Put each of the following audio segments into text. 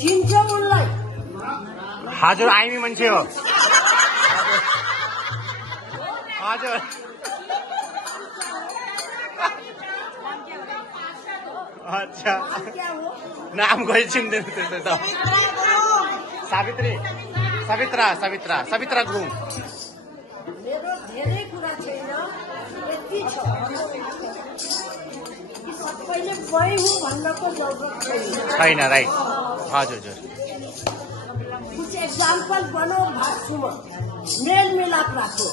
चिन्छ उनलाई हजुर आइमी मान्छे हो हजुर अच्छा नाम कोही चिन्दैन त्यस्तो त सावित्री सवित्रा सवित्रा सवित्रा गुरुङ मेरो धेरै कुरा छैन यति छ सबैले मै हुँ भन्नको जरुरत छैन राइट हजुर हजुर कुछ एक्जाम्पल बनो भाग्छुमा मेल मिलाप राख्यो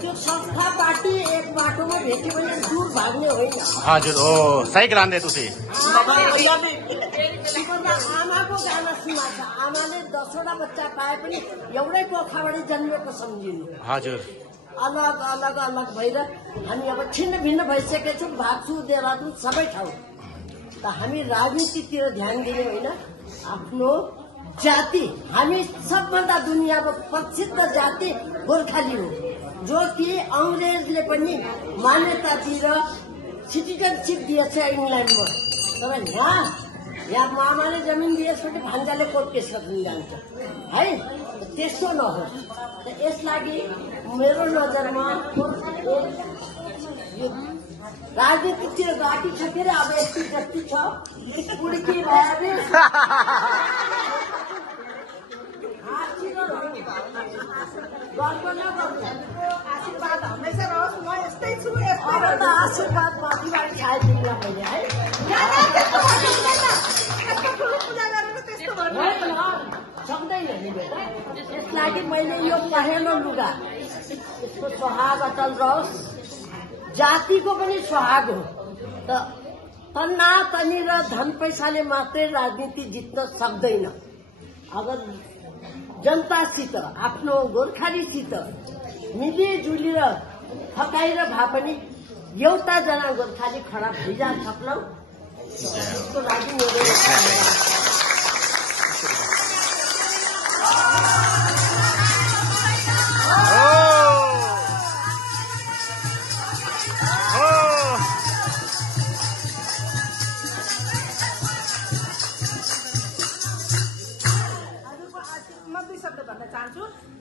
त्यो संस्था पार्टी एक बाटोमा भेट्यो भने दूर भाग्ने होइन हजुर हो सही गराउँदै तुसी आमाको गाना सुनाएको आमाले 10वटा बच्चा पाए पनि एउटै पोखाबाट जन्मेको सम्झिनु हजुर अलग अलग अलग भएर हामी अब छिन्न भिन्न भइसकेका छौँ भाग्छु देहरादुन सबै ठाउँ त हामी राजनीतितिर ध्यान दिने होइन आफ्नो जाति हामी सबभन्दा दुनियाँको प्रसिद्ध जाति गोर्खाली हो जो कि अंग्रेजले पनि मान्यता दिएर सिटिजनसिप दिएछ इङ्ल्यान्डमा तर यहाँ मामाले जमिन दिएपछि भान्जाले कोर्ट केस गर्नु जान्छ है त्यस्तो नहोस् यसलागि मेरो नजरमा राजनीतितिर बाँकी छ के अब यति जति छ उड्की भए आशीर्वाद हमेसा रहोस् म यस्तै छु अब त आशीर्वाद माथिबाट खाइदिनु मैले है सक्दैन नि बेटा त्यसलागि मैले यो पहेँलो लुगा यसको सुहाग अटल रहोस् जातिको पनि सुहाग हो त तन्नातनी र धन पैसाले मात्रै राजनीति जित्न सक्दैन अगर जनतासित आफ्नो गोर्खालीसित मिलिजुलेर फकाएर भए पनि एउटा जना गोर्खाली खडा भइजा सक्लौ त्यसको लागि मेरो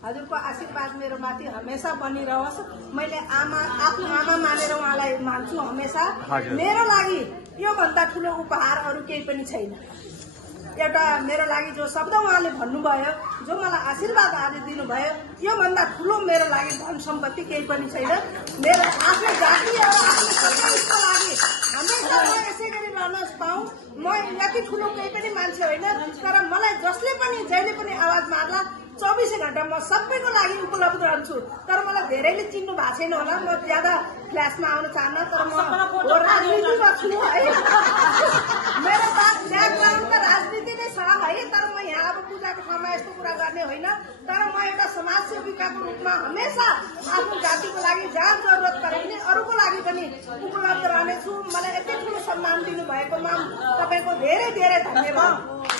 हजुरको आशीर्वाद मेरो माथि हमेसा बनिरहोस् मैले आफ्नो आमा मानेर उहाँलाई मान्छु हमेसा मेरो लागि योभन्दा ठुलो उपहार अरू केही पनि छैन एउटा मेरो लागि जो शब्द उहाँले भन्नुभयो जो मलाई आशीर्वाद आज दिनुभयो योभन्दा ठुलो मेरो लागि धन सम्पत्ति केही पनि छैन मेरो आफ्नो जाति र आफ्नो समाजको लागि हमेसा म यसै गरी रहन पाऊँ म यति ठुलो केही पनि मान्छे होइन तर मलाई जसले पनि जहिले पनि आवाज मार्ला 24 घण्टा म सबैको लागि उपलब्ध रहन्छु तर मलाई धेरैले चिन्नु भएको छैन होला म ज्यादा फ्ल्यासमा आउन चाहन्न तर म राजनीतिमा छु है मेरो ब्याकग्राउन्ड त राजनीति नै छ है तर म यहाँ अब पूजाको ठाउँमा यस्तो कुरा गर्ने होइन तर म एउटा समाजसेविकाको रूपमा हमेसा आफ्नो जातिको लागि जहाँ जरुरत परे पनि अरूको लागि पनि उपलब्ध रहनेछु मलाई यति ठुलो सम्मान दिनुभएकोमा तपाईँको धेरै धेरै धन्यवाद